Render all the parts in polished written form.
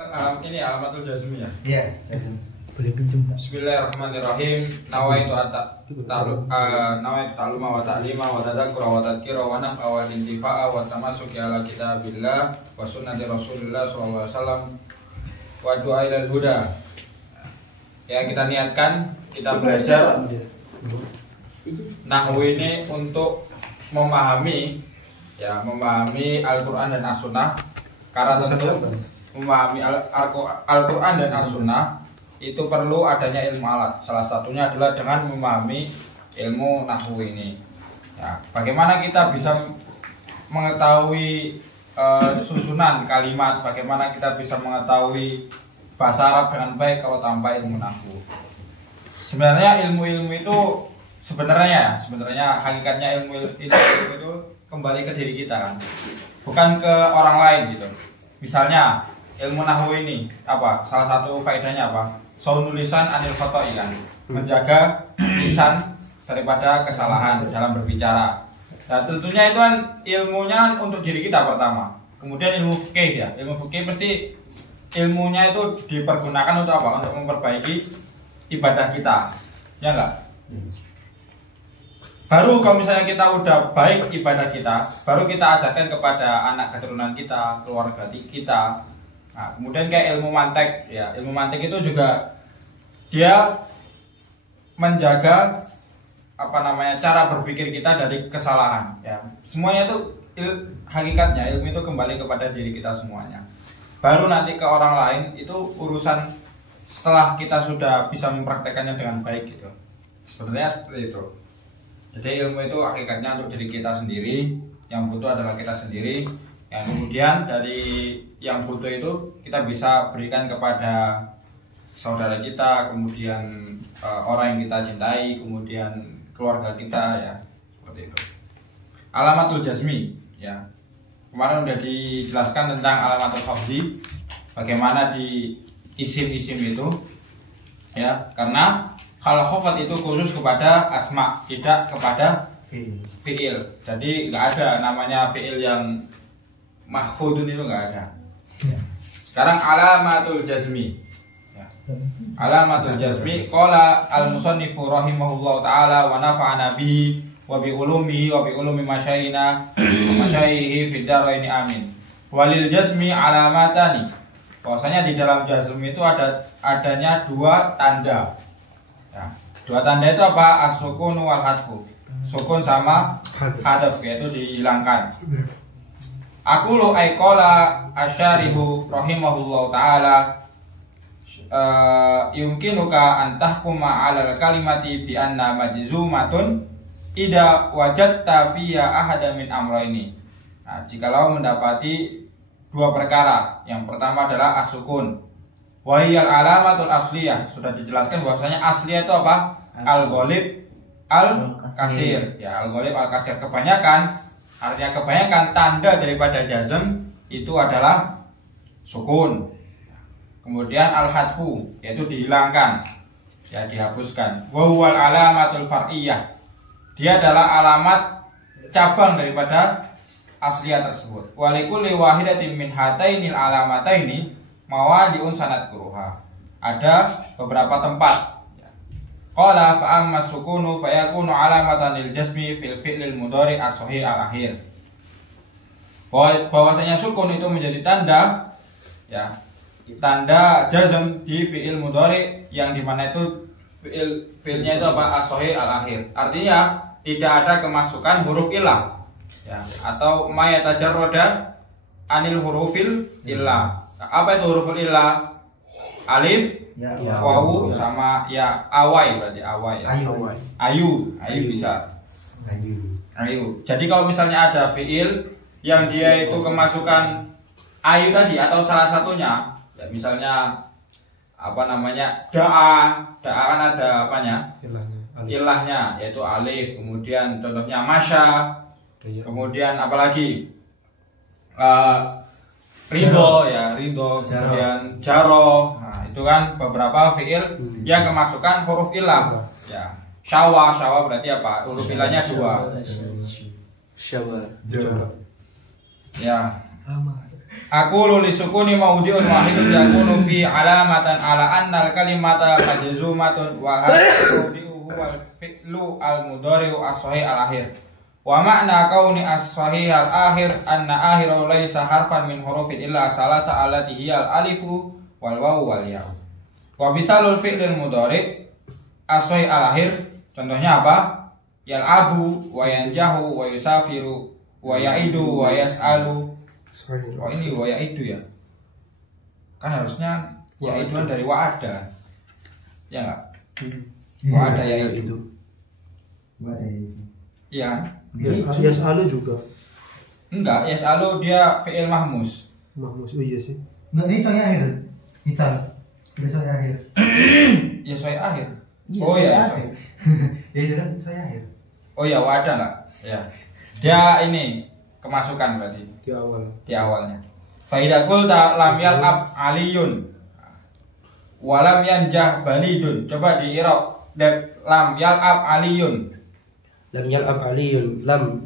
Ini alamatul jazmi ya? Iya, jazm. Boleh pinjam. Bismillahirrahmanirrahim. Nawaitu ta'luma wa ta'lima wa tadzakkura wa tadhkira wa naf'a wa intifa'a wa tamassuki ala kitabillah wa sunnati Rasulillah sallallahu alaihi wasallam wa du'a ilal huda. Ya, kita niatkan kita belajar nahwu ini untuk memahami Al-Qur'an dan As-Sunnah, karena tentu memahami Al-Quran dan As-Sunnah itu perlu adanya ilmu alat. Salah satunya adalah dengan memahami ilmu nahwu ini ya. Bagaimana kita bisa mengetahui susunan kalimat, bagaimana kita bisa mengetahui bahasa Arab dengan baik kalau tanpa ilmu nahwu. Sebenarnya ilmu-ilmu itu sebenarnya hakikatnya ilmu itu kembali ke diri kita kan, bukan ke orang lain gitu. Misalnya ilmu nahwu ini apa? Salah satu faedahnya apa? Saunul lisan anil khoto'i kan, menjaga lisan daripada kesalahan dalam berbicara. Nah, tentunya itu kan ilmunya untuk diri kita pertama. Kemudian ilmu fikih ya. Ilmu fikih pasti ilmunya itu dipergunakan untuk apa? Untuk memperbaiki ibadah kita. Ya enggak? Baru kalau misalnya kita udah baik ibadah kita, baru kita ajarkan kepada anak keturunan kita, keluarga kita. Nah, kemudian kayak ilmu mantek, ya ilmu mantek itu juga dia menjaga cara berpikir kita dari kesalahan. Ya, semuanya itu hakikatnya ilmu itu kembali kepada diri kita semuanya. Baru nanti ke orang lain itu urusan setelah kita sudah bisa mempraktekannya dengan baik gitu. Sebenarnya seperti itu. Jadi ilmu itu hakikatnya untuk diri kita sendiri, yang butuh adalah kita sendiri. Yang kemudian dari yang butuh itu kita bisa berikan kepada saudara kita, kemudian orang yang kita cintai, kemudian keluarga kita ya, seperti itu. Alamatul jazmi ya. Kemarin udah dijelaskan tentang alamatul khafdi, bagaimana di isim-isim itu ya, karena kalau khafat itu khusus kepada asma, tidak kepada fi'il. Jadi nggak ada namanya fi'il yang mahfudun, itu nggak ada. Sekarang alamatul jazmi. Ya. Alamatul jazmi. Qala al-musannifu rahimahullah taala wa nafa'ana bihi wa bi ulumihi wa bi ulumi masyayina wa masyayikhi fid dharaini amin. Walil jazmi alamatani. Bahwasanya di dalam jazm itu adanya dua tanda. Ya. Dua tanda itu apa? As-sukun wal hadfu. Sukun sama hadaf, yaitu dihilangkan. Aku lu aikola asyarihu rahimahullah ta'ala yumkinuka antahkuma alal kalimati bi anna majzumatun ida wajadta fiya ahada min amrayni. Nah, jikalau mendapati dua perkara, yang pertama adalah as-sukun, wahiyal alamatul asliyah, sudah dijelaskan bahwasanya asliyah itu apa? Al-ghalib al-kasir. Ya, al-ghalib al-kasir, kebanyakan, artinya kebanyakan tanda daripada jazm itu adalah sukun. Kemudian al-hadfu, yaitu dihilangkan, ya dihapuskan. Wa huwal alamatul far'iyah, dia adalah alamat cabang daripada asliyah tersebut. Wa likulli wahidatin min hatainil alamataini mawadi'un sanadkuruha. Ada beberapa tempat. Qala fa amma sukunu fa yakunu alamatan lil jazmi fil fi'lil mudhari as-sahih al-akhir. Bahwasanya sukun itu menjadi tanda, ya, tanda jazm di fi'il mudhari yang dimana itu fi'ilnya itu apa? As-sahih al-akhir. Artinya tidak ada kemasukan huruf ilah, ya, atau ma yatajarrada anil hurufil illah. Apa itu huruful illah? Alif, ya, wawu, sama ya awai, berarti awai ya. Ayu bisa. Ayu. Jadi kalau misalnya ada fiil yang dia itu kemasukan ayu tadi atau salah satunya, ya misalnya apa namanya? Da'a kan ada apanya? Ilahnya, yaitu alif. Kemudian contohnya masya. Kemudian apalagi? Ridho, kemudian jaro. Nah, itu kan beberapa fiil yang kemasukan huruf ilah. Ya. Syawa berarti apa? Huruf ilahnya dua. Syawa. Ya. Aku luli sukuni maudhi'un wahidun yakunu fi alamatan ala annal kalimata majzumatun wa hadhihi huwa al-fi'lu al-mudhari'u as-sahih al-akhir. Wa ma'na kauni as-sahih al-akhir anna akhiru laysa harfan min hurufin illa salasa allati hiya al-alifu wal wawu wal ya. Wa bisalul fi'lil mudhari' as-sahih al-akhir contohnya apa? Yal'abu wa yanjahu wa yusafiru wa ya'idu wa yas'alu. Oh ini wa ya'idu ya. Kan harusnya ya'idu dari wa'ada. Ya enggak? Wa'ada ya'idu. Iya. Yas'alu juga. Enggak, yas'alu dia fi'il mahmus. Mahmus, oh iya sih. Enggak, ini soalnya akhir. Kita. Ini soalnya akhir. Ya soalnya akhir. Iya, Oh ya, akhir. Ya itu kan soalnya akhir. Oh ya, wa'ada enggak? Ya. Dia ini kemasukan berarti Di awal. di awalnya. Fa idza qulta lam yal'ab aliyun wa lam yanjah balidun. Coba di i'rab lam yal'ab aliyun. Lam yal'ab aliyun. Lam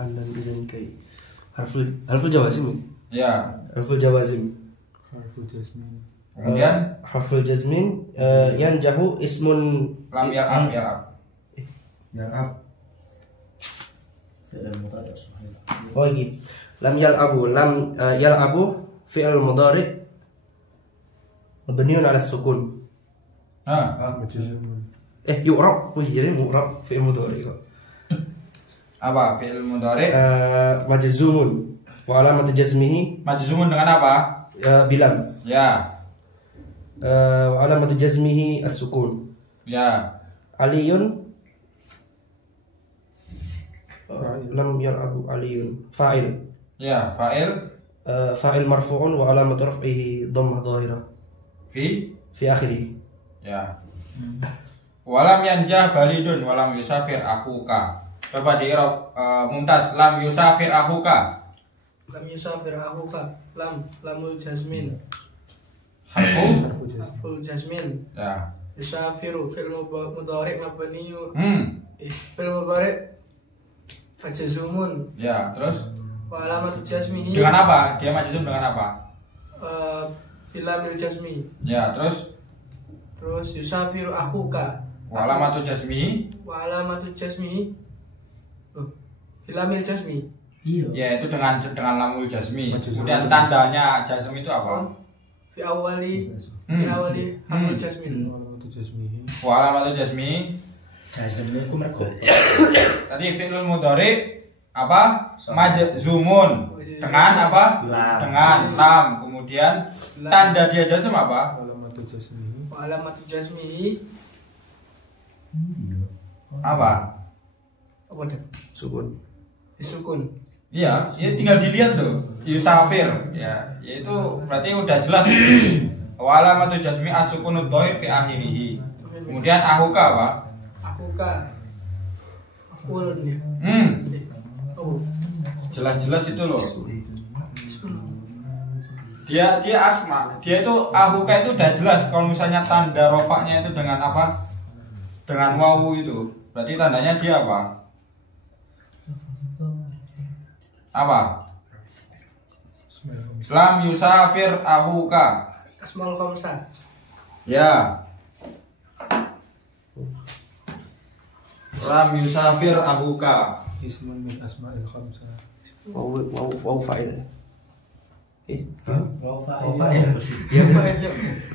anan izin kai. Harful jawazim. Ya. Harful jawazim. Harful jasmin. Kemudian Harful jazmin yanjahu ismun lam yal'ab yal'ab. Ya, up. Oh gitu. Lam yal'abu fi'il mudhari' mabniun 'ala sukun. Nah, Yu'rab. Wih, jadi mu'rab fi'il mudhari' kok. apa fi'il mudhari? Majzumun wa alamatu jazmihi Majzumun dengan apa? bilam. Ya. Wa alamatu jazmihi as-sukun. Ya. Aliyun lam yal'abu aliyun fa'il. Ya, fa'il Fa'il marfu'un wa alamatu raf'ihi dhammah dhahirah fi akhirih. ya. Walam yanjah balidun walam yusafir akhuka. Coba di i'rab Mumtaz, lam yusafir akhuka. Lam yusafir akhuka. Lamul jazmin. Harfu Harful jazmin. ya. Yusafiru fi'il mudhari' mabniyu. Fi'il mudhari' majzumun. Ya, terus Wa alamatu jazmihi. dengan apa? Dia majzum dengan apa? Bilamil jazmi. Ya, terus Yusafiru akhuka. wa alamatu jazmi. Wa alamatu jazmihi. Bilamil jazmi. Iya. Ya, itu dengan lamul jazmi. Kemudian tandanya jazm itu apa? Fi awali harful jazmin. Alamatu jasmihi. Wa alamatu jazmi. Jazmnya aku mereka. Tadi fi'lul mudhari apa? Majzumun. Dengan apa? Lam. Dengan lam. Kemudian tanda dia jazm apa? Alamatu jasmihi. Wa alamatu jazmihi. Apa? Apa dah? Sukun. Disukun. Iya, ya tinggal dilihat tuh. Yusafir, ya, itu berarti udah jelas. Wa alamatu jazmi as-sukunud dhahir fi akhirih. Kemudian ahuka apa? Akhuka. Akhulun ya. Oh. Jelas-jelas itu loh. Dia asma. Dia itu ahuka itu udah jelas. Kalau misalnya tanda rofaknya itu dengan apa? Dengan wawu itu. Berarti tandanya dia apa? Apa? Lam yusafir ahuka. Asmaul khamsah. Ya. Lam yusafir ahuka. Ismun min asma'il khamsah. Wow fa'il.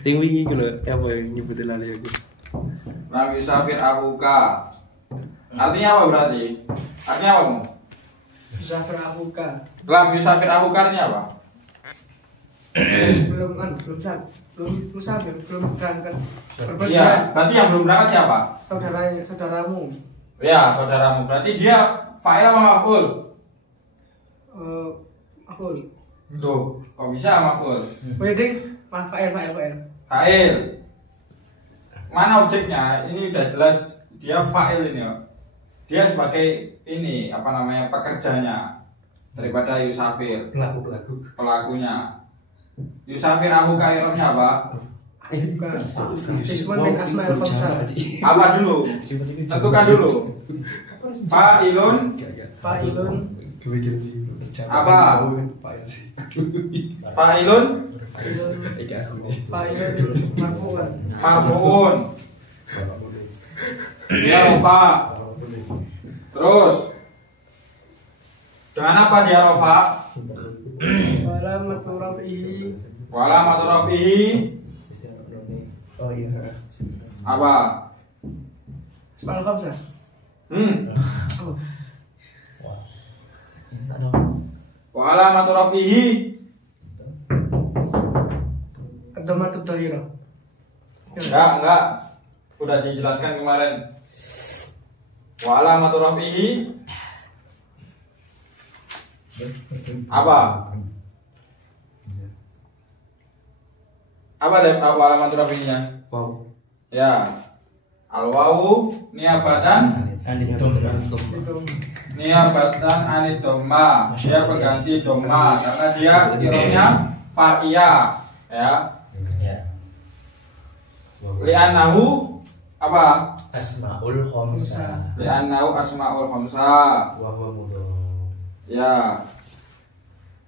Yang wingi ku lho, apa yang nyebutin lali aku. Lam yusafir ahuka. Artinya apa berarti? Artinya apa, Mu? Yusafir akhuka. Lam yusafir ahuka artinya apa? Belum musafir, belum berangkat. Iya, berarti yang belum berangkat siapa? Saudaramu. Ya, saudaramu. Berarti dia fa'il apa maf'ul? Akul. Tuh, kok bisa maf'ul? Wedding, fa'il. Fa'il. Mana objeknya? Ini udah jelas dia fa'il ini, Pak. Dia sebagai ini apa namanya pekerjanya daripada yusafir, pelakunya. Yusafir ahuka i'rabnya apa? Ismun min asma'il khamsah. Apa dulu? Tentukan dulu. Fa'ilun Fa'ilun Apa? Fa'ilun Fa'ilun marfu'un. marfu'un. Dia rofa. Terus dengan apa dia rofa? Wala maturafihi. Wala maturafihi. Oh iya. Apa? Asmaul khamsah. Apa? Wala maturafihi. Ad-dhammatud dhahirah. Enggak. Udah dijelaskan kemarin. Wala maturafihi. Apa? Apa alamat rafinya? Wow. Ya. Al-wawu niabatan niabatan anid dhamma. Dia pengganti dhamma karena dia iromnya fa'iyah, ya. Li'annahu apa? Asmaul khamsah. Li'annahu asmaul khamsah. Wa huwa mudhaf. Ya.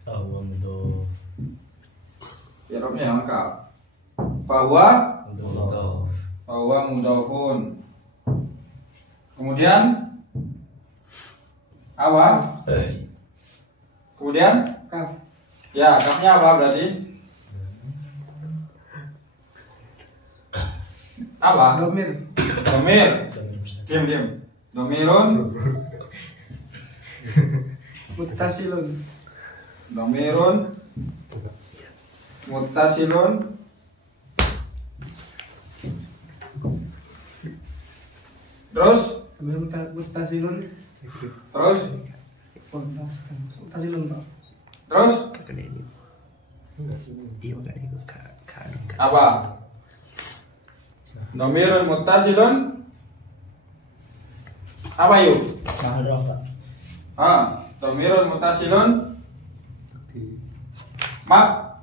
Wa mudhaf. Iromnya yang lengkap. Bahwa Mudhaf. bahwa mudhafun. Kemudian apa? Kemudian Kaf. ya, kafnya apa berarti? Apa? Domir. Domir. Diam. Domirun. Muttasilun. Domirun. Muttasilun. Terus? Domir muttasilun. Terus? Muttasilun, Pak. Terus? Apa? Domirun muttasilun. Apa yuk? Mahal Pak. Domirun muttasilun.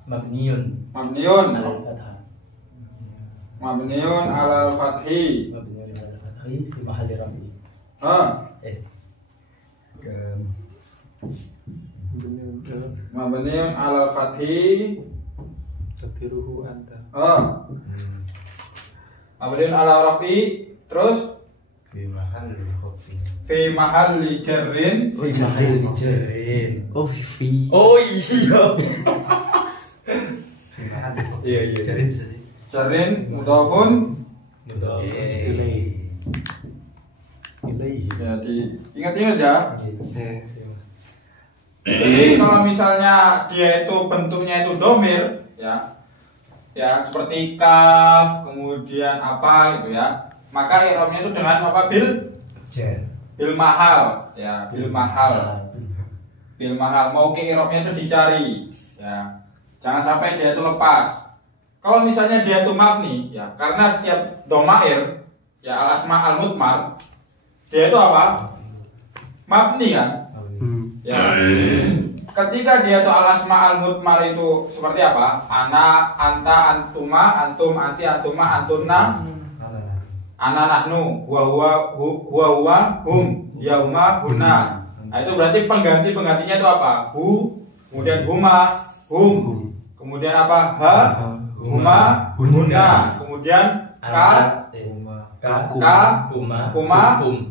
Mabniun Mabniun alal fathah. Mabniun alal fathi. Mabniun alal fathah fi mahalli rafi. Mabniun alal fathi. Takdiruhu anta. Mabniun alal rafi. Terus Fi mahalli khafi. fi mahalli jarrin. Fi mahalli jarrin. Oh Vivi. Oh iya. Iya. Jadi bisa sih. Jarrin mudhafun. Mudhaf. Ilaihi. Ya, ingat-ingat ya. Eh, Jadi kalau misalnya dia itu bentuknya itu domir, ya seperti kaf, kemudian apa gitu ya, maka i'rabnya itu dengan apa? Bil mahal, ya bil mahal. Bil mahal. Mau ke i'rabnya itu dicari, ya jangan sampai dia itu lepas. Kalau misalnya dia itu mabni, ya karena setiap domair, ya al asma al mutmar, dia itu apa? Mabni kan? Ya. Ketika dia tuh al asma al mutmar itu seperti apa? Ana, anta, antuma, antum, anti, antuma, antunna, ana, nahnu, huwa, hum, ya huma, huna. Nah itu berarti penggantinya itu apa? Hu, kemudian huma, hum, kemudian apa? Ha, huma, huna, kemudian ka, kuma,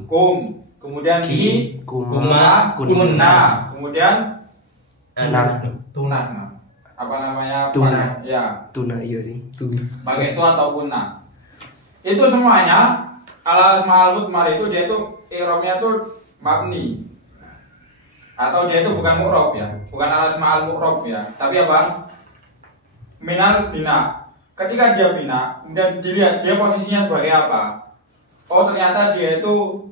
kum, kemudian ki, kuma, kunna, kemudian anak tunah. Apa namanya? Tuna. Ya, tuna iya nih. pakai itu atau kunna. Itu semuanya al asma al mutmar itu dia itu i'rabnya tuh mabni. Atau dia itu bukan mu'rab ya, bukan al asma al mu'rab ya, tapi apa? Minal bina. Ketika dia bina, kemudian dilihat dia posisinya sebagai apa? Oh ternyata dia itu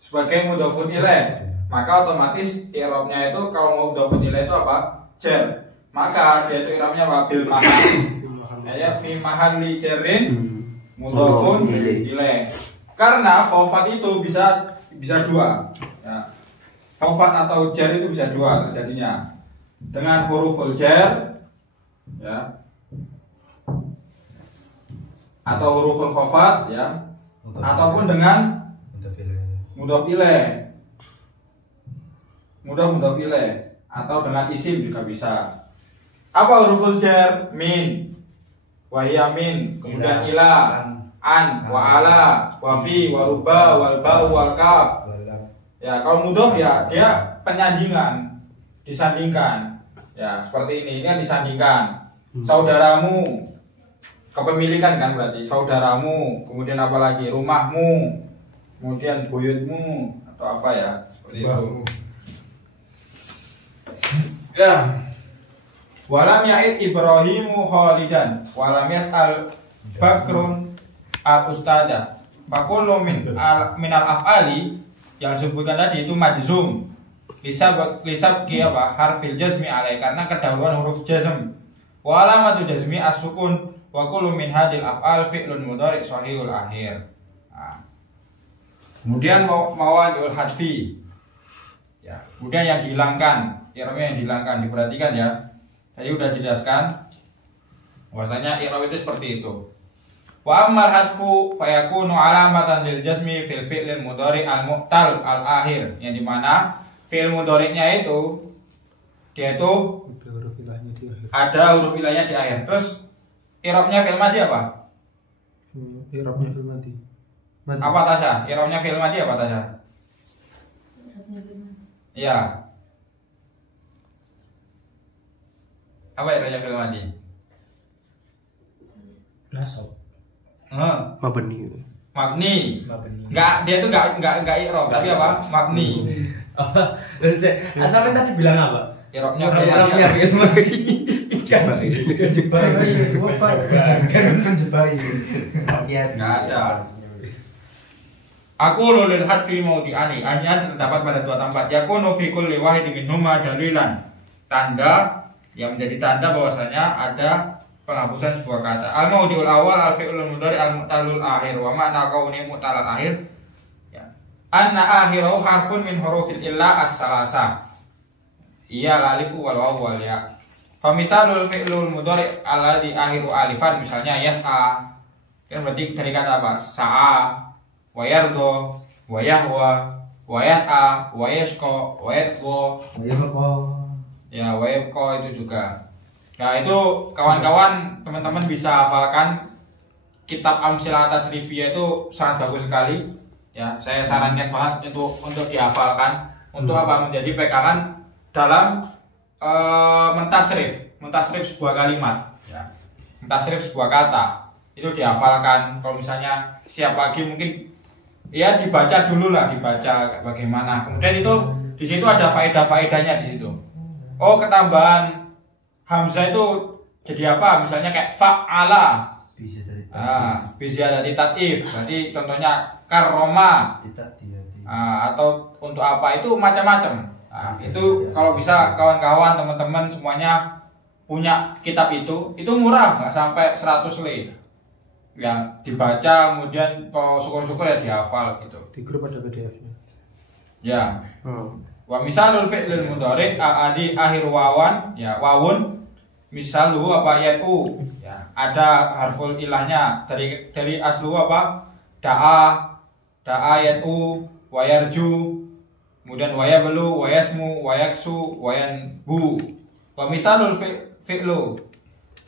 sebagai mudhofun ilaih, maka otomatis i'rabnya itu kalau mudhofun ilaih itu apa? Jar. Maka dia itu i'rabnya apa? Bil mahal. Ya fi mahalli jarrin mudhofun ilaih. Karena khafat itu bisa dua. Ya. Khafat atau jar itu bisa dua terjadinya. Dengan huruful jar, ya. Atau huruful khafat, ya. Ataupun dengan mudhaf ilaih. Mudhaf ilaih. atau dengan isim juga bisa. Apa huruful jar? Min, wahia min, kemudian ila, an, wa ala, wa fi, wa ruba, wal ba, wal kaf. Ya, kalau mudhof ya dia penyandingan, disandingkan. Ya, seperti ini kan disandingkan. Saudaramu, kepemilikan kan berarti saudaramu, kemudian apa lagi? Rumahmu, kemudian buyutmu atau apa ya? Seperti itu. Ya. Walam ya'id Ibrahimu Khalidan walam yas'al Bakrun al-Ustada. Fakullu minal af'ali yang disebutkan tadi itu majzum. Lisab apa? Harfil jazmi alai, karena kedahuluan huruf jazm. Wa alamatu jazmi as-sukun wa kullu min hadil af'al fi'lun mudhari' sahihul akhir. Nah. Kemudian mawadi'ul hadfi. Ya, kemudian yang dihilangkan, i'rabnya yang dihilangkan, diperhatikan ya. Tadi udah jelaskan bahwasanya i'rab itu seperti itu. Wa ammal hadfu fayakunu alamatan lil jazmi fil fi'lil mudhari' al-mu'tal al-akhir, yang dimana fi'il mudhari'nya itu dia itu ada huruf ilahnya di akhir. Terus i'rabnya fi'il madhi apa? I'rabnya fi'il madhi. Apa Tasya? I'rabnya fi'il madhi apa Tasya? Iya. Apa i'rabnya fi'il madhi? Nasab. Mabni. Mabni. Enggak, dia itu enggak i'rab, tapi apa? Mabni. Apa? Asalnya tadi bilang apa? I'rabnya I'rabnya fi'il madhi. Kan menjebai. Enggak ada. Aku lulil hadfi maudi'ani, hanya terdapat pada dua tempat. Yakunu fi kulli wahidin minhuma dalilan, tanda yang menjadi tanda bahwasanya ada penghapusan sebuah kata. Al maudi'ul awal al fi'lul mudhari' al mu'talul akhir, wa ma'na kauni mu'tal al akhir ya. Anna akhirahu harfun min hurufil illa as-salasa. Iya alif wal waw wal ya. Fa misalul fi'lul mudhari' alladhi akhiru alifan, misalnya yas'a. Kan berarti dari kata apa? Sa'a, wa yardo, wa yahwa, wa yan'a, wa yashqa, wa yatqa. Ya, wa yabqa itu juga. Nah, itu kawan-kawan, teman-teman bisa hafalkan kitab Amsilah Tasrifiyah, itu sangat bagus sekali. Ya, saya sarankan banget untuk dihafalkan, untuk apa? Menjadi pegangan dalam mentasrif sebuah kalimat, ya. Mentasrif sebuah kata. Itu dihafalkan. Kalau misalnya siap lagi mungkin ya dibaca dulu lah, dibaca bagaimana. Kemudian itu di situ ada faedah-faedahnya di situ. Oh, ketambahan hamzah itu jadi apa? Misalnya kayak fa'ala. Bisa dari tatif. Berarti contohnya karoma. Atau untuk apa itu macam-macam. Nah, itu kalau bisa kawan-kawan, teman-teman semuanya punya kitab itu murah, nggak sampai 100 le. Ya, dibaca, kemudian kalau syukur-syukur ya dihafal gitu. Di grup ada PDF-nya. Ya. Wa misalul fi'lil mudhari' adi akhir wawan, ya wawun. Misalu apa yatu, ya ada harful ilahnya dari aslu apa? Da'a yatu, wa yarju, kemudian wa yablu, wa yasmu, wa yaksu, wa yanbu. Wa misalul fi'lu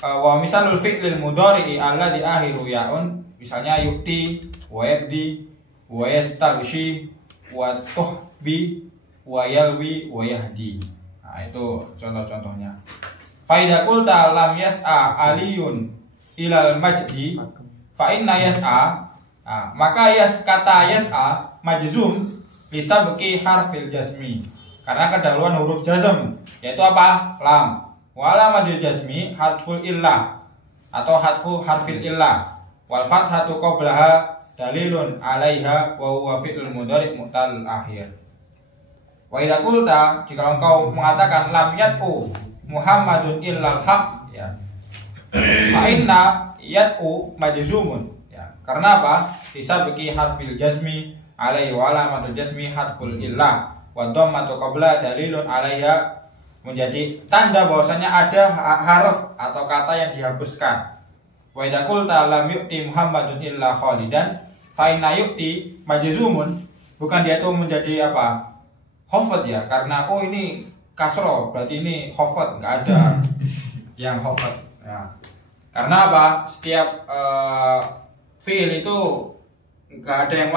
wa misalul fi'lil mudhari'i alladhi akhiru ya'un, misalnya yukti, wa yakdi, wa yastaghshi, wa tuhbi, wa yalwi, wa yahdi. Nah, itu contoh-contohnya. Fa idza qulta lam yas'a aliyun ilal majdi fa inna yas'a, maka kata yas'a majzum bisa beki harfil jazmi, karena kedahuluan huruf jazm, yaitu apa? Lam. Wa alamadul jazmi harful illah atau harfil illah, wal fathatu qablaha dalilun 'alaiha wa huwa fi'lul mudhari' mu'tal akhir. Wa idza qulta, jika engkau mengatakan lam yat'u Muhammadun illal haq, ya. Fa inna yat'u majzumun, ya. Karena apa? Bisa bagi harfil jazmi alaihi wa alamatul jazmi harful illah wa dhammatu qabla dalilun 'alaiha, menjadi tanda bahwasanya ada harf atau kata yang dihapuskan. Wa idza qulta lam yu'ti Muhammadun illa Khalidan fa inna yu'ti majzumun, bukan dia itu menjadi apa? Khafad, ya, karena oh ini kasro, berarti ini khofat, nggak ada yang khofat. Ya. Karena apa? Setiap fiil itu nggak ada yang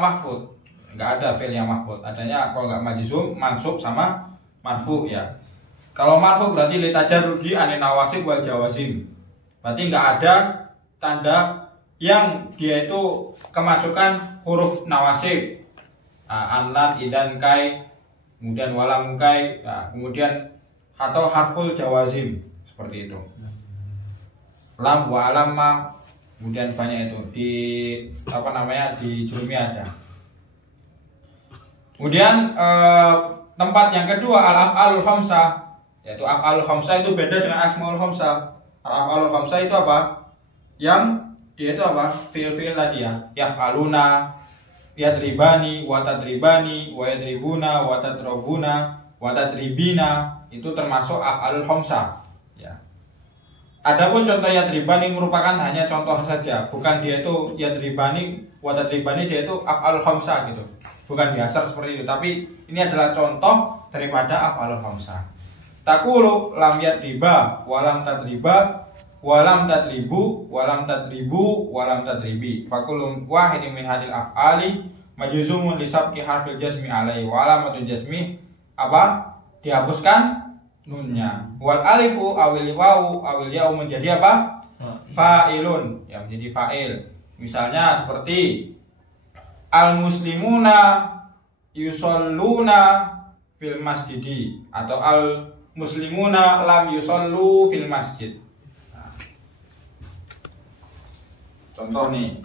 mahfud, nggak ada fiil yang mahfud. Adanya kalau nggak majzum, mansub sama marfu ya. Kalau marfu berarti litajarrudi anin nawasib wal jawazim. Berarti nggak ada tanda yang dia itu kemasukan huruf nawasib. Anlan, idan, kai, kemudian walam kai, kemudian atau harful jawazim seperti itu. Lam wa alam ma, kemudian banyak itu di di Jurumi ada. Kemudian tempat yang kedua al-af'alul khamsah, yaitu af'alul khamsah itu beda dengan asmaul khamsah. Al-af'alul khamsah itu apa? Yang dia itu apa? Fiil-fiil tadi ya. Yaf'aluna, yadribani, watadribani, wayadribuna, watadrobuna, watadribina, itu termasuk af'alul khamsah ya. Adapun contoh yadribani merupakan hanya contoh saja, bukan dia itu yadribani, watadribani dia itu af'alul khamsah gitu. Bukan biasa seperti itu, tapi ini adalah contoh daripada af'alul khamsah. Taqulu lam yadriba, walam tadriba, walam tadribu, walam tadribu, walam tadribi. Fakulum wahidin min hadil af'ali majzumun li sabqi harfil jazmi alaihi wa alamatul jazmi apa? Dihapuskan nunnya. Wal alifu awil wawu awil ya'u menjadi apa? Fa'ilun, ya menjadi fa'il. Misalnya seperti al muslimuna yusalluna fil masjidi atau al muslimuna lam yusallu fil masjid. Contoh nih.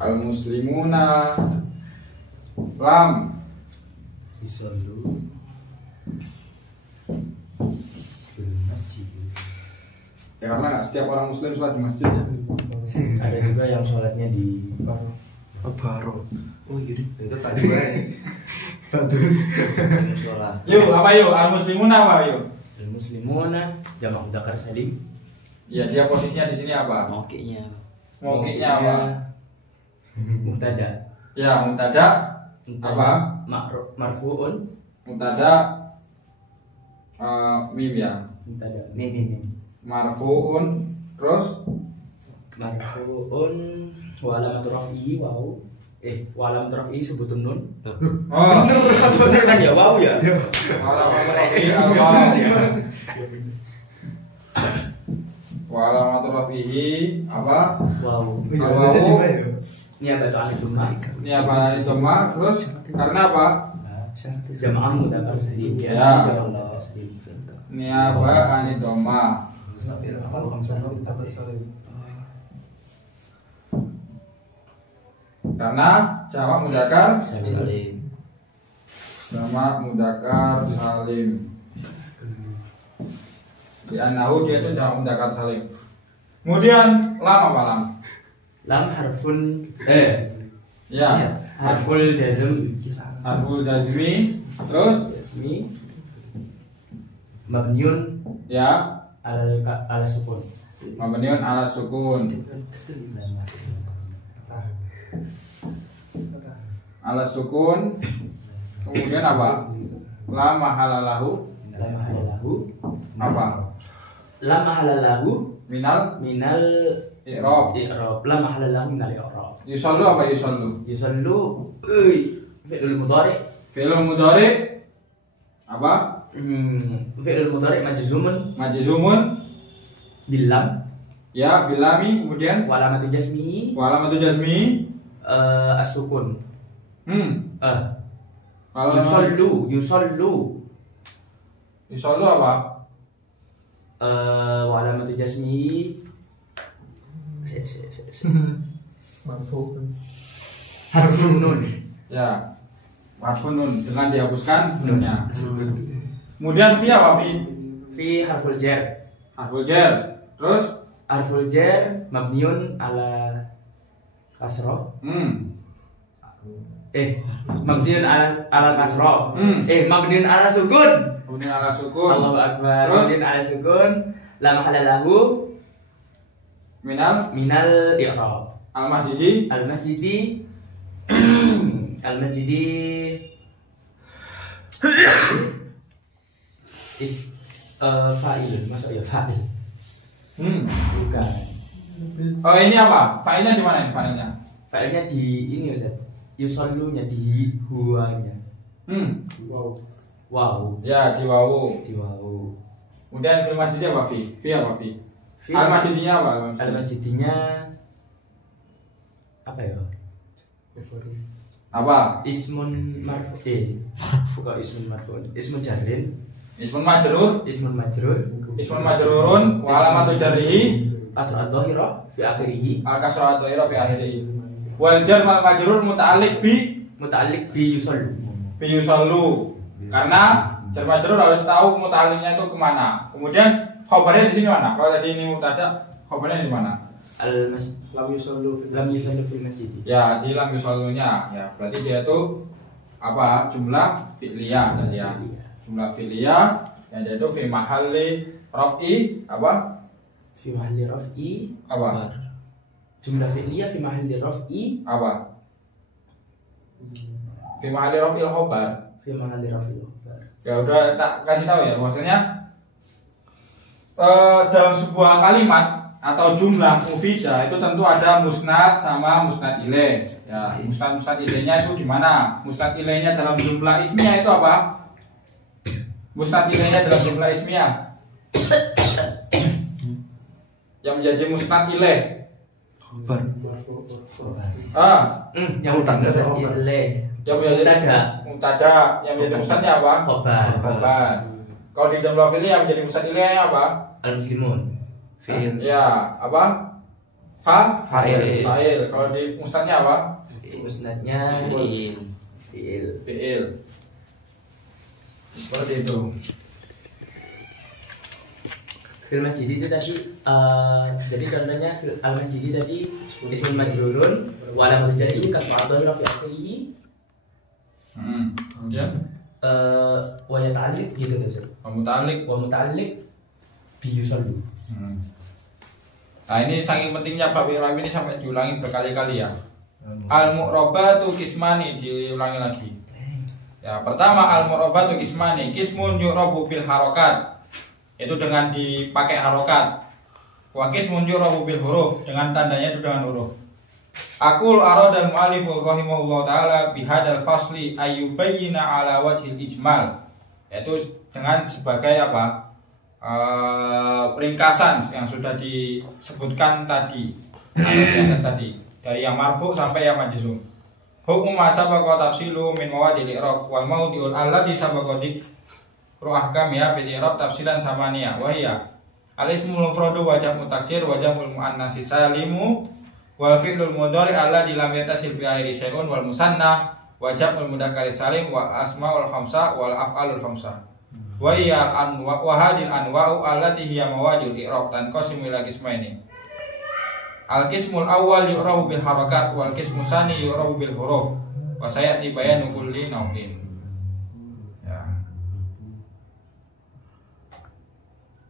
Al muslimuna lam Yusallu fil masjid. ya, karena nggak setiap orang muslim sholat di masjid ya. Ada juga yang sholatnya di Baro. Oh iya, Itu tadi bae. musola. Yuk apa yuk? Al muslimuna apa yuk? Al muslimuna jamak mudzakkar salim. Ya dia posisinya di sini apa? Mauqi'nya. Mauqi'nya apa? Mubtada. Ya mubtada apa? Marfu'un. Mubtada mim ya. Mubtada mim. Marfu'un terus Marfu'un wa alamatu raf'ihi wawu. Wa alamatu raf'ihi sebutun nun. oh Bener kan ya wawu ya? alamat rafi'i al-waw. Wa alamat rafi'i apa? Wawu. Al-wawu. Ini apa itu alif dhamma? Ini apa ini dhamma terus karena apa? Jamak mudzakkar salim ya. Ya. Ini apa? Ini dhamma. Apa lu kamsa lu kita bersalim. Karena jamak mudzakkar Salim. jamak mudzakkar salim. Di anahu dia itu jamak mudzakkar salim. Kemudian lam apa lam? Lam harfun Ya. harful jazm Harful jazmi terus jazmi mabniun ya ala sukun. mabniun ala sukun. Ala sukun. Kemudian apa? La mahalalahu La mahalalahu apa? La mahalalahu Minal minal i'rab. i'rab. La mahalalahu minal i'rab. Yusallu apa yusallu? Yusallu fi'lul mudhari. Fi'il mudhari apa? Fi'lul mudhari majzumun Majzumun bil lam ya bilami kemudian wa alamatu jazmi wa alamatu jazmi as-sukun. Kalau Yusallu yusallu apa? wa alamatu jazmi Marfu. Harfun nun. Ya. Harfun nun dengan dihapuskan nunnya. Kemudian fi apa fi? Fi harful jar. Harful jar. Terus Harful jar mabniun ala kasroh. Mabniun ala kasroh. Mabniun ala sukun. kemudian ala sukun. Allahu akbar. Terus Mabniun ala sukun. La mahala lahu minal i'rab. al-masjidi Al-masjidi Al-masjidi is fa'il, masuk ya fa'il. Bukan. Oh ini apa? Fa'ilnya di mana ini fa'ilnya? Fa'ilnya di ini Ustaz. Yusallunya di huanya. Wow. Ya di wawu. Di wawu. Kemudian fil masjidi apa fi? Fi apa fi? Fi. Al-masjidinya apa? Al-masjidinya apa ya? Apa? Ismun marfu. Bukan ismun marfu. Ismun jarrin. Ismun majrur. Ismun majrur. Ismun majrurun wa alamatu jarrihi Kasrah dhahirah fi akhirih. al-kasrah dhairah fi akhirih. Wal jar wal majrur muta'alliq bi Muta'alliq bi yusallu. yusallu. Karena jar majrur harus tahu muta'alliqnya itu kemana. Kemudian khabarnya di sini mana? Kalau tadi ini mubtada, khabarnya di mana? Lam yusallu fil masjid. Ya, di lam yusallunya. Ya, berarti dia itu apa? Jumlah fi'liyah tadi ya. Jumlah fi'liyah yang dia itu fi mahalli raf'i apa? Fi mahalli raf'i Apa? jumlah fi'liyah fi mahalli raf'i Apa? Fi mahalli raf'il khabar. fi mahalli raf'i. Ya udah tak kasih tahu ya, maksudnya dalam sebuah kalimat atau jumlah mufidah itu tentu ada musnad sama musnad ilaih. Ya, musnad ilaihnya itu di mana? Musnad ilaihnya dalam jumlah ismiyah itu apa? Musnad ilaihnya dalam jumlah ismiyah yang menjadi musnad ilaih. Khabar. Yang Mubtada. ilaih. Yang menjadi mubtada, yang menjadi musnadnya apa? Khabar. Kalau di jumlah fi'li yang menjadi musnad ilaihnya apa? Al-muslimun. Fi'il. Ya, apa? Fa'il. Fa'il. Kalau di musnadnya apa? Musnadnya Fi'il. Fi'il. Seperti itu. Fil masjid itu tadi jadi contohnya fil al-masjid tadi ismun majrurun wa alamat jadi kasrah dhahirah fi akhirih Kemudian wa yata'alliq gitu Ustaz. muta'alliq. Wa muta'alliq bi yusallu. Nah, ini saking pentingnya bab i'rab ini sampai diulangi berkali-kali ya. Al-mu'rabatu qismani, diulangi lagi. Ya, pertama al-mu'rabatu qismani, qismun yu'rabu bil harakat. Itu dengan dipakai harokat. Wa qismun yu'rabu bil huruf, dengan tandanya itu dengan huruf. Aqul aradal mu'allifu rahimahullah taala bihadal fasli ayyubayyina ala wajhil ijmal. Yaitu dengan sebagai apa? Ringkasan yang sudah disebutkan tadi atau di atas tadi, dari yang marfu sampai yang majzum. Hukum ma sabaqa tafsilu min mawadil i'rab wal mawdi'ul allati sabaqa dzikru ahkamiha fil i'rab tafsilan samaniya wa hiya al-ismul mufradu wa jam'u taksir wa jam'ul muannats salimu wal fi'lul mudhari alladzi lam yattasil bi akhiri syai'un wal musanna wa jam'ul mudzakkar salim wa asmaul khamsa wal af'alul khamsa. Wa hiya wa hadil anwa'u allati hiya mawadil i'rab tanqasimu ila qismaini. Al-qismul awwal yu'rabu bil harakat wal qismus tsani yu'rabu bil huruf. Wa sayati bayanu kulli naw'in. Ya.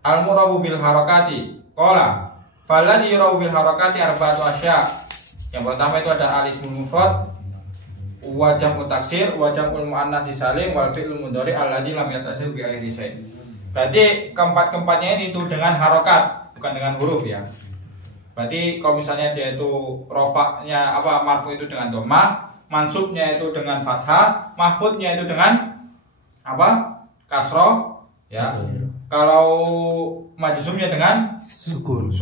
Al-murabu bil harakati. Qala falladhi yu'rabu bil harakati arba'atu asya'. Yang pertama itu ada al-ismul mufrad wa jam'u taksir wa jam'ul muannats salim wal fi'lul mudhari alladzi lam yattasil bi akhiri syai'. Berarti keempat-keempatnya ini itu dengan harokat, bukan dengan huruf ya. Berarti kalau misalnya dia itu rofaknya apa marfu itu dengan dhamma, mansubnya itu dengan fathah, mahfudnya itu dengan apa? Kasroh ya. Kalau majzumnya dengan Sukun.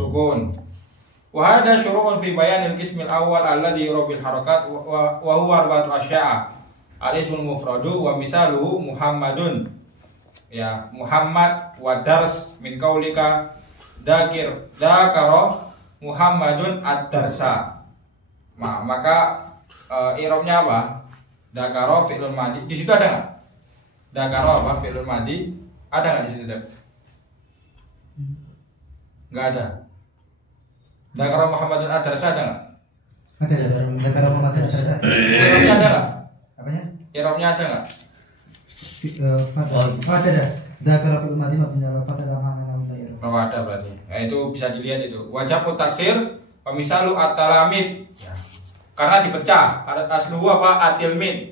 Wa hada syuru'un fi bayanil qismil awwal alladhi yurabil harakat wa huwa arba'atu asya'a. Al-ismul mufradu wa misaluhu Muhammadun. Ya, Muhammad wa dars min qaulika dzakara Muhammadun ad-darsa. Maka i'rabnya apa? Dzakara fi'lun madhi. Di situ ada enggak? Dzakara apa? Fi'lun madhi. Ada enggak di situ, Dep? Enggak ada. Dzakara Muhammadun Adrasa ada enggak? Ada. Negara Muhammad ada. I'rabnya ada enggak? Apanya? I'rabnya ada enggak? Fata ada. Dzakara fil mati mabni ala fata la ma'ana lahu ghairu. Oh, ada berarti. Nah, itu bisa dilihat itu. Wajib taksir misalu at-talamid. Ya. Karena dipecah. Ada asluhu apa? Atilmid.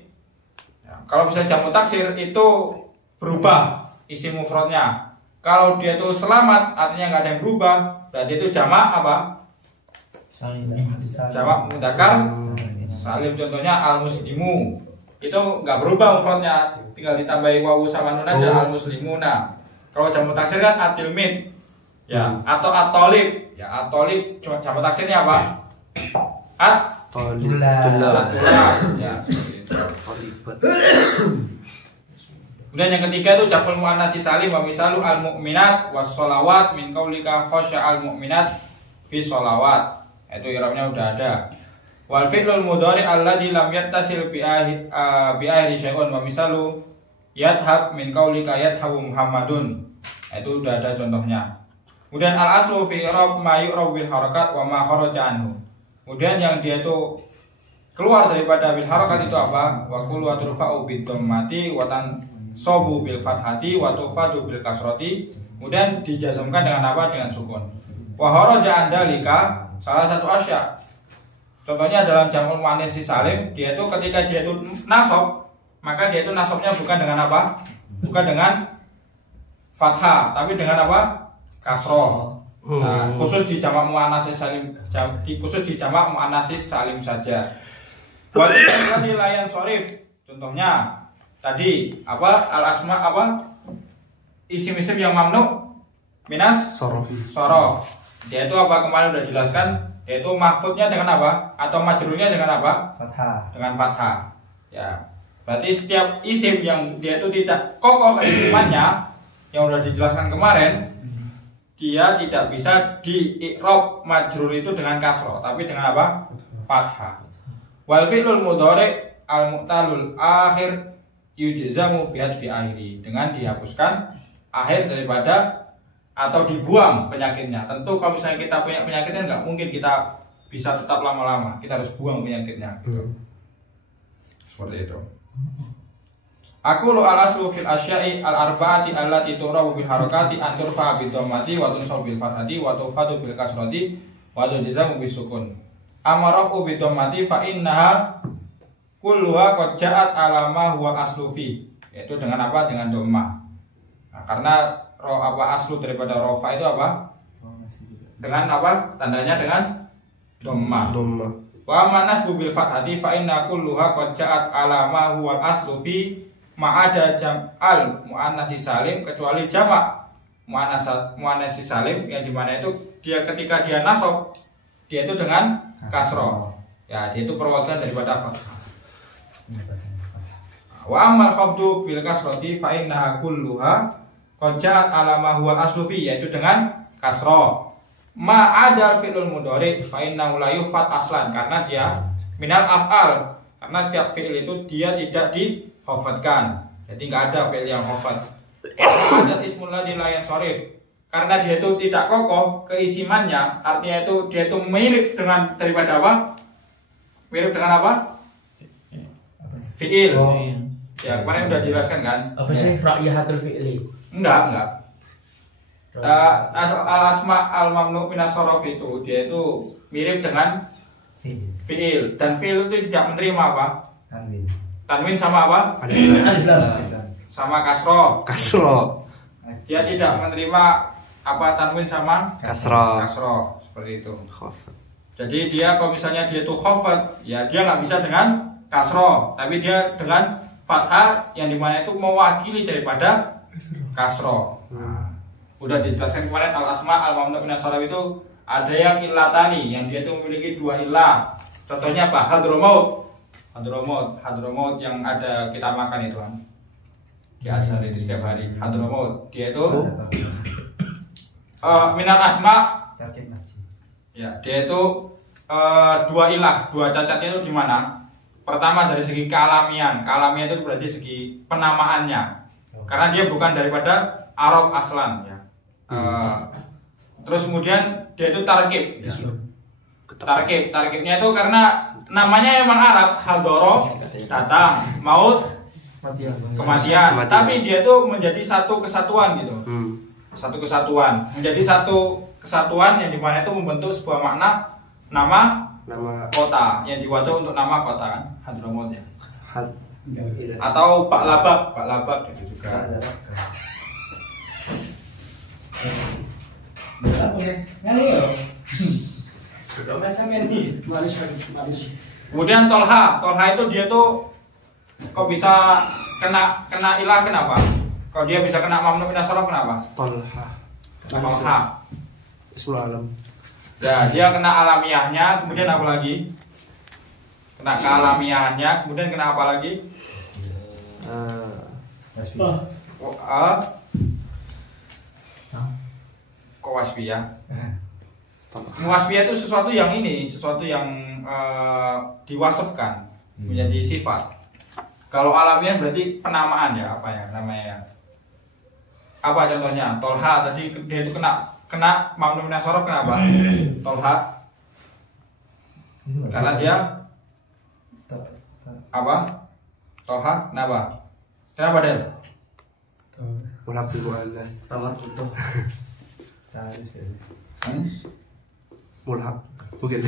Ya. Kalau bisa jamu taksir itu berubah isi mufradnya. Kalau dia itu selamat artinya nggak ada yang berubah, berarti itu jamak apa? Jamak mudzakkar salim. Contohnya al-muslimu. Itu nggak berubah mufradnya, tinggal ditambahi wawu sama nun aja, al-muslimuna. Kalau jamu taksir kan atilmid. Ya, atau at-thalib. Ya, at-thalib cuma jamu taksirnya apa? At-tulab. Ya, seperti itu. Kemudian yang ketiga itu jamul muannats salim wa misalu al-mu'minat was sholawat min qaulika khasya'al mu'minat fi sholawat. Itu i'rabnya udah ada. Wal fi'lul mudhari alladzi lam yattasil bi ahli syai'un wa misalu yadhhab min qaulika yadhhabu Muhammadun. Itu udah ada contohnya. Kemudian al aslu fi i'rab ma yu'rab bil harakat wa ma kharaja anhu. Kemudian yang dia itu keluar daripada bil harakat itu apa? Wa kullu turfa'u bid dhammati wa tansabu bil fathati wa tufadu bil kasrati. Kemudian dijazmkan dengan apa? Dengan sukun. Wa kharaja an dalika salah satu asya. Contohnya dalam jamul muannats salim, dia itu ketika dia itu nasab, maka dia itu nasabnya bukan dengan apa? Bukan dengan fathah, tapi dengan apa? Kasroh. Nah, khusus di jamak muannats salim, khusus di jamak muannats salim saja. Wal layan sorif. Contohnya tadi apa? Al asma apa? Isim-isim yang mamnu minas Sorof. Dia itu apa? Kemarin udah dijelaskan. Yaitu mahfudnya dengan apa? Atau majrurnya dengan apa? Fathah. Dengan fathah. Ya. Berarti setiap isim yang dia itu tidak kokoh keisimannya yang udah dijelaskan kemarin, dia tidak bisa di i'rab majrur itu dengan kasroh, tapi dengan apa? Fathah. Wal fi'lul mudhari al mu'talul akhir yujzamu bi hadfi akhiri, dengan dihapuskan akhir daripada atau dibuang penyakitnya. Tentu kalau misalnya kita punya penyakitnya nggak mungkin kita bisa tetap lama-lama, kita harus buang penyakitnya gitu. Seperti itu. Aku lu al aslu fil asya'i al arba'ati allati turabu bil harakati an turfa bid dhammati wa tunsab bil fathati wa tufadu bil kasrati wa tujzamu bis sukun. Amaraku bid dhammati fa innaha kulluha qad ja'at ala ma huwa aslu fi. Yaitu dengan apa? Dengan dhammah. Nah, karena apa aslu daripada rofa itu apa? Dengan apa? Tandanya dengan dhammah. Wa manas bil fathati fa inna kulluha qad ja'at ala ma huwa aslu fi ma ada jam'al muannats salim, kecuali jamak muannats salim yang dimana itu dia ketika dia nasab dia itu dengan kasroh. Ya, dia itu perwakilan daripada fathah. Wa amal khabdu bil kasrati fa inna kulluha qad ja'at ala ma huwa aslu fi, yaitu dengan kasroh. Ma ada fi'lul mudhari fa innahu la yuhfat aslan, karena dia minal af'al, karena setiap fi'il itu dia tidak dikhafatkan. Jadi enggak ada fi'il yang khafat. Ada ismul ladzi la yansharif, karena dia itu tidak kokoh keisimannya, artinya itu dia itu mirip dengan daripada apa? Mirip dengan apa? Fi'il. Ya, kemarin udah dijelaskan kan? Apa sih ra'iyatul fi'li? Enggak. Al-asma al-mamnu minas sorof itu dia itu mirip dengan fi'il, dan fi'il itu tidak menerima apa? Tanwin sama apa? Sama kasroh. Dia tidak menerima apa? Tanwin sama kasroh. Seperti itu. Jadi dia kalau misalnya dia itu khafat, ya dia nggak bisa dengan kasroh, tapi dia dengan fathah yang dimana itu mewakili daripada kasroh. Udah dijelaskan kemarin al-asma al-mamnu minas sharaf itu ada yang illatani, yang dia itu memiliki dua illah. Contohnya apa? Hadramaut yang ada kita makan itu kan. Di asar itu setiap hari. Hadramaut dia itu minal asma. Ya, dia itu dua ilah, dua cacatnya itu di mana? Pertama dari segi kealamian. Kealamian itu berarti segi penamaannya. Karena dia bukan daripada Arab aslan ya. Terus kemudian dia itu tarkib. Ya. Tarkibnya itu karena namanya emang Arab, hadoro datang, maut kematian. Tapi dia itu menjadi satu kesatuan gitu. Satu kesatuan, menjadi satu kesatuan yang dimana itu membentuk sebuah makna nama kota yang diwajah untuk nama kota kan, Hadramut ya. Atau Pak Labak gitu juga. Kemudian Tolha itu dia tuh kok bisa kena ilah kenapa? Kalau dia bisa kena mamnu minas sorof kenapa? Tolha. Ismul alam. Ya, dia kena alamiahnya, kemudian apa lagi? Kena kealamiahnya, kemudian kena apa lagi? Kok wasfiyah? Wasfiyah itu sesuatu yang diwasafkan menjadi sifat. Kalau alamiah berarti penamaan ya, apa ya namanya? Apa contohnya? Tolha tadi dia itu kena mamnu minas sorof kenapa? Tolha karena dia apa? Tolha kenapa? Kenapa Del? Mulhaq bil muannas. Mulhaq. Mungkin.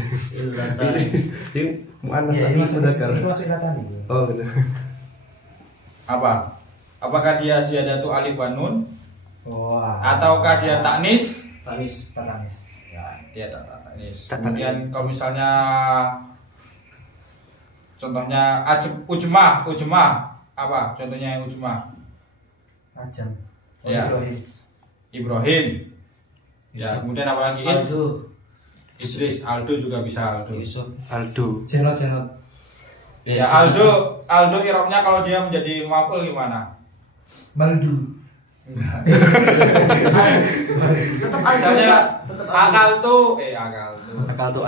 Ini muannas tadi mudzakkar. Itu masuk ilah tadi. Oh, benar. Apa? Apakah dia ziyadatu alif wa nun? Wah. Ataukah dia taknis? Tanis. Ya, dia taknis. Tak Kemudian kalau misalnya contohnya ujmah apa? Contohnya yang ujmah. Ajam. Ya. Ibrahim. Ya, kemudian apa lagi? Idris, Aldo juga bisa Aldo. Aldo. Jenot. Ya, Aldo irobnya kalau dia menjadi maf'ul gimana? Baldu. Misalnya akal tuh Aldo.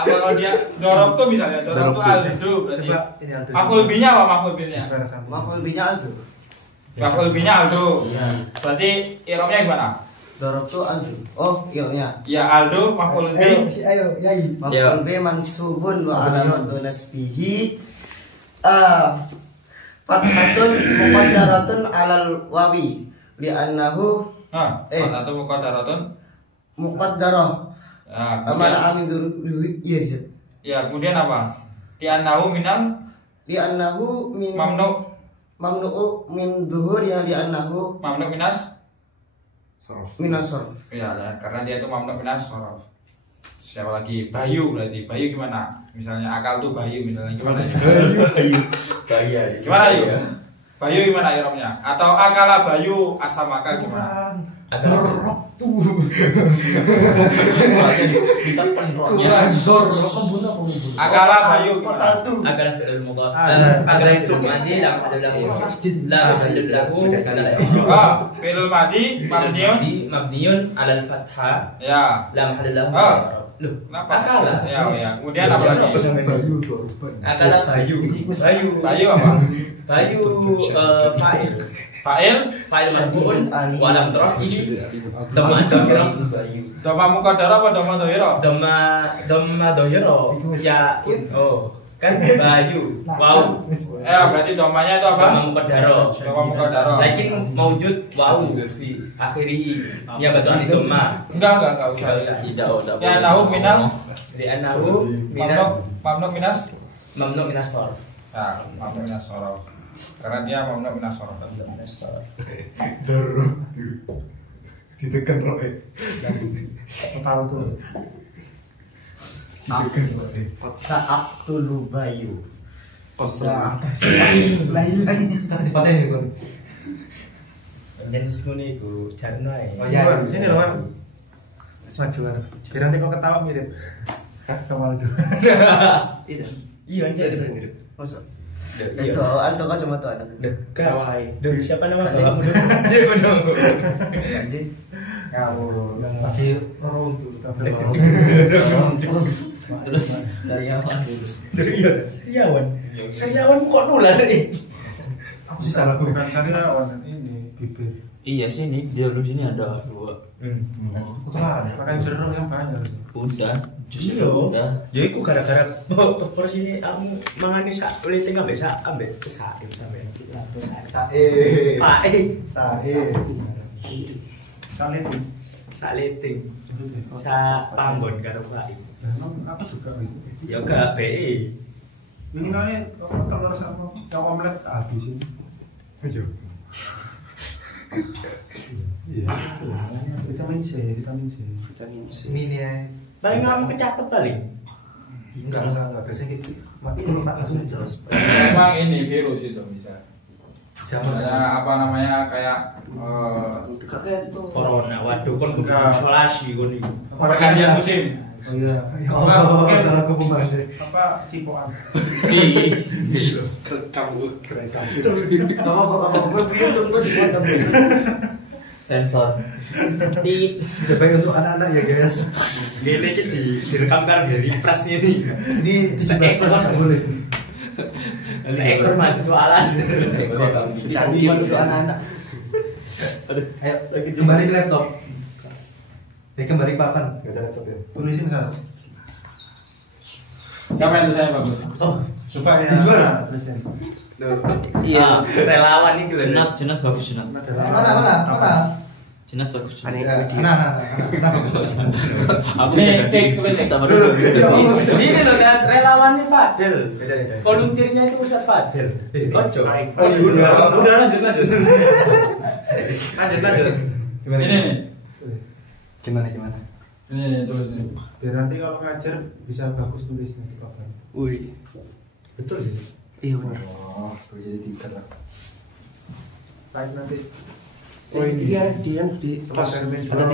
apa kalau dia dorob tuh misalnya dorob tuh Aldo berarti maf'ul binya apa maf'ul binya? Maf'ul binya Aldo. Berarti irobnya gimana? Dorob tuh Aldo. Oh, iya. Ya Aldo maf'ul bi. Ayo, Yai. Maf'ul bi mansubun wa alamatun nasbihi fathatun muqaddaratun alal wawi li'annahu Atau muqaddaratun muqaddarah. Ya, Amana amin dulu. Iya. Ya, kemudian apa? Li'annahu Li'annahu min mamnu'u min dhuhuriha li'annahu mamnu minas minas sarf. ya, karena dia itu mamnu minas sorof. Siapa lagi? Bayu berarti. Bayu gimana? Misalnya akal tuh Bayu misalnya gimana? Gimana Bayu? Bayu gimana irobnya? Atau akala Bayu asamaka gimana? Akala Bayu gimana? Akala fi'il mudhari. Akala itu madi la mahalla lahu. Fi'il madi mabniun 'ala al-fathah. Ya. La mahalla lahu. Loh, Kenapa? akala. Ya. Kemudian apa lagi? Akala Bayu apa? Bayu fa'il. Fa'il marfu'un wa lam rafihi dhamma dhahira. Dhamma muqaddara apa dhamma dhahira? Dhamma dhahira. Ya, kan Bayu. Wow. Ya, berarti dhammanya itu apa? Dhamma muqaddara. Dhamma muqaddara. Lakin maujud waw fi akhirih. Ya betul di dhamma. Enggak usah. Ya tahu minal Li'annahu mamnu minas. mamnu minas sarf. Ya, mamnu minas sorof. Karena dia mamnu minas sorof. Ditekan roe. Tahu tuh. Saat tulu bayu. Lailan. Tak dipaten itu. Dan ngene iku jarno ae. Oh ya, sini loh, Man. Majuan. Biar nanti kau ketawa mirip. Sama Aldo. Iya anjir mirip. Masa? Itu anto kan cuma tuh ada. Dekat. Siapa nama bapakmu? Dia benar. Ngawur. Lagi runtuh. Terus dari apa dulu? Sariawan kok nular nih? Aku sih salah bukan Sariawan ini bibir. Iya sini di dalam sini ada 2. Ketularan. Makan jeruk yang banyak. Udah. Iya. Udah. Ya iku gara-gara pers ini aku mangani sak liting ambek sak sampe. Sae. Pae. Sae. Saling Sak liting. Sak panggon karo pae. apa juga itu. Ya gak BE. Ini namanya telur sama yang omelet tak habisin. Ayo. Iya. Vitamin C. Mini ya. Paling kamu kecatet paling. Enggak biasanya gitu. Ini langsung jelas. Memang ini virus itu bisa. Zaman Ada apa namanya kayak kakek itu. Corona, waduh kon kudu Enggak. isolasi kon iki. pergantian musim. Oh iya. Oh, salah aku pemandai. Apa cipokan? Kerekam. Apa tunggu dipotong. Sensor. Tit. Baik untuk anak-anak ya guys. Gini aja direkam karo Harry Pras ini. Ini 17 plus nggak boleh. Seekor mahasiswa alas. Secandi untuk anak-anak. Ayo kembali ke laptop. Kembali papan. Gak ada laptop ya. Tulisin kan. Siapa yang tulisannya bagus? Oh, Coba ya. Visual. Tulisin. Iya, relawan ini lho. Jenat bagus jenat. Mana? Jenat bagus. Nah, bagus. Aku Nih, take tulis. sama dulu. Ini loh kan relawan ini Fadel. Beda. Volunteernya itu Ustaz Fadel. Ojo. Udah lanjut. Lanjut. Ini nih. Gimana? Ini tulis ini. Biar nanti kalau ngajar bisa bagus tulisnya di papan. Wih. Betul sih. Iya benar. Oh, jadi tingkat lah. Baik nanti. Oh ini dia di Tempat cermin. ada